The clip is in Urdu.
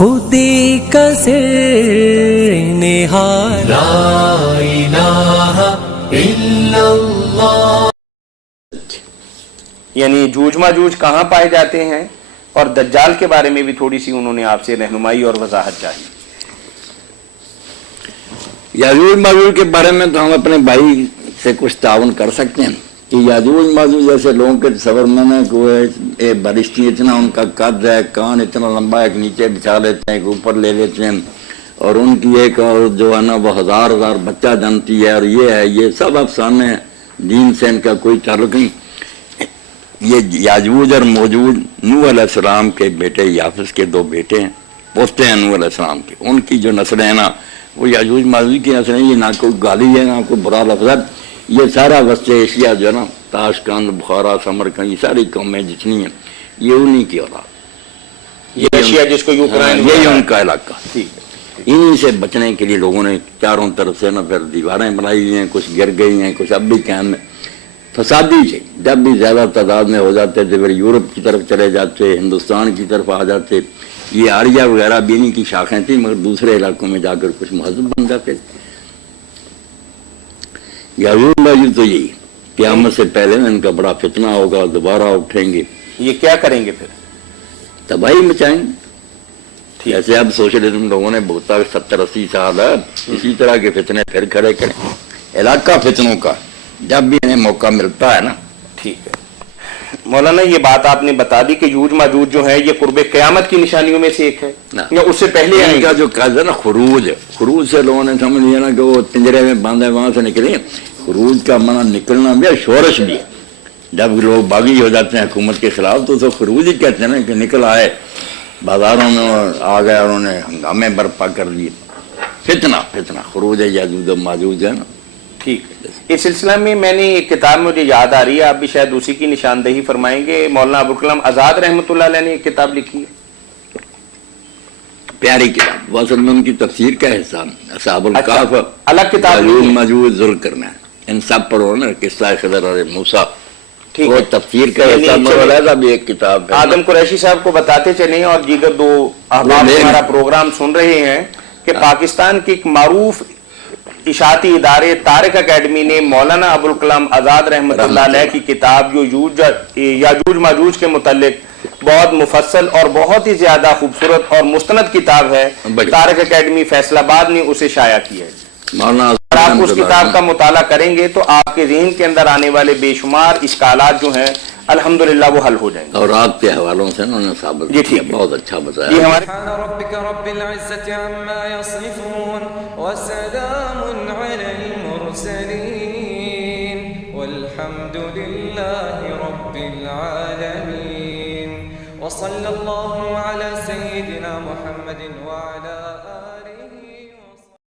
خودی کا سر نہاد لا الہ الا اللہ. یعنی جوج ماجوج کہاں پائے جاتے ہیں اور دجال کے بارے میں بھی تھوڑی سی انہوں نے آپ سے رہنمائی اور وضاحت چاہی. یاجوج ماجوج کے بارے میں تو ہم اپنے بھائی سے کچھ تعاون کر سکتے ہیں کہ یاجوج ماجوج جیسے لوگوں کے تصور میں نے کہ بارشتی اتنا ان کا قد ہے، کان اتنا لمبا ایک نیچے بچھا لیتے ہیں ایک اوپر لے لیتے ہیں، اور ان کی ایک اور جو ہے نا وہ ہزار بچہ جانتی ہے، اور یہ سب افسانے ہیں، دین سے ان کا کوئی تعلق نہیں. یہ یاجوج اور موجوج نوح علیہ السلام کے بیٹے یافس کے دو بیٹے ہیں، پوتے ہیں نوح علیہ السلام کے، ان کی جو نسلیں ہیں نا وہ یاجوج ماجوج کی نسلیں. یہ نہ کوئی گالی ہے نہ کوئی برا لفظ ہے. یہ سارا وسط ایشیا جو ہے نا، تاشقند، بخارا، سمرقند، یہ ساری قومیں جتنی ہیں یہ انہی کی اولاد، ایشیا جس کو یہی ان کا علاقہ. انہی سے بچنے کے لیے لوگوں نے چاروں طرف سے نا پھر دیواریں بنائی ہوئی ہیں، کچھ گر گئی ہیں، کچھ اب بھی قائم میں. فسادی تھے، جب بھی زیادہ تعداد میں ہو جاتے تھے پھر یورپ کی طرف چلے جاتے، ہندوستان کی طرف آ جاتے. یہ آریہ وغیرہ بھی انہی کی شاخیں تھیں، مگر دوسرے علاقوں میں جا کر کچھ مہذب بن جاتے تھے. یاجوج ماجوج تو یہی قیامت سے پہلے ان کا بڑا فتنہ ہوگا، دوبارہ اٹھیں گے. یہ کیا کریں گے؟ پھر تباہی مچائیں گے. جیسے اب سوچ رہے تم لوگوں نے بہت 70-80 سال ہے، اسی طرح کے فتنے پھر کھڑے کریں. علاقہ فتنوں کا جب بھی انہیں موقع ملتا ہے نا. ٹھیک ہے مولانا، یہ بات آپ نے بتا دی کہ یوج ماجوج جو ہے یہ قرب قیامت کی نشانیوں میں سے ایک ہے یا اس سے پہلے ان کا جو قصد ہے نا خروج سے لوگوں نے سمجھ لیا نا کہ وہ پنجرے میں باندھے وہاں سے نکلیں. خروج کا معنی نکلنا بھی ہے، شورش بھی ہے. جب لوگ باغی ہو جاتے ہیں حکومت کے خلاف تو خروج ہی کہتے ہیں نا کہ نکل آئے بازاروں میں آ گئے اور انہوں نے ہنگامے برپا کر دیے. فتنہ خروج ہے یاجوج ماجوج ہے نا. ٹھیک ہے. اس سلسلہ میں میں نے ایک کتاب مجھے یاد آ رہی ہے، آپ بھی شاید اسی کی نشاندہی فرمائیں گے. مولانا ابوالکلام آزاد رحمۃ اللہ علیہ نے ایک کتاب لکھی ہے، پیاری کتاب. وہ اصل میں ان کی تفسیر کا حصہ اصحاب الکہف الگ کتاب یاجوج ماجوج ذکر کرنا ہے. ان سب پڑھو نا، قصہ خضر اور موسیٰ، وہ تفسیر کا حصہ علیحدہ بھی ایک کتاب ہے. آدم قریشی صاحب کو بتاتے چلیں اور دیگر دو احباب ہمارا پروگرام سن رہے ہیں کہ پاکستان کے ایک معروف اشاعتی ادارے طارق اکیڈمی نے مولانا ابوالکلام آزاد رحمۃ اللہ علیہ کی کتاب جو یاجوج ماجوج کے متعلق بہت مفصل اور بہت ہی زیادہ خوبصورت اور مستند کتاب ہے، طارق اکیڈمی فیصل آباد نے اسے شائع کی ہے. اگر آپ اس کتاب کا مطالعہ کریں گے تو آپ کے ذہن کے اندر آنے والے بے شمار اشکالات جو ہیں الحمدللہ وہ حل ہو جائیں گے. اور آپ کے حوالوں سے انہوں نے ثابت کیا، بہت اچھا بتایا. یہ ہمارے سبحان ربک رب العزت عما یصفون وسلام علی المرسلین والحمد للہ رب العالمین وصلی اللہ علی سیدنا محمد وعلی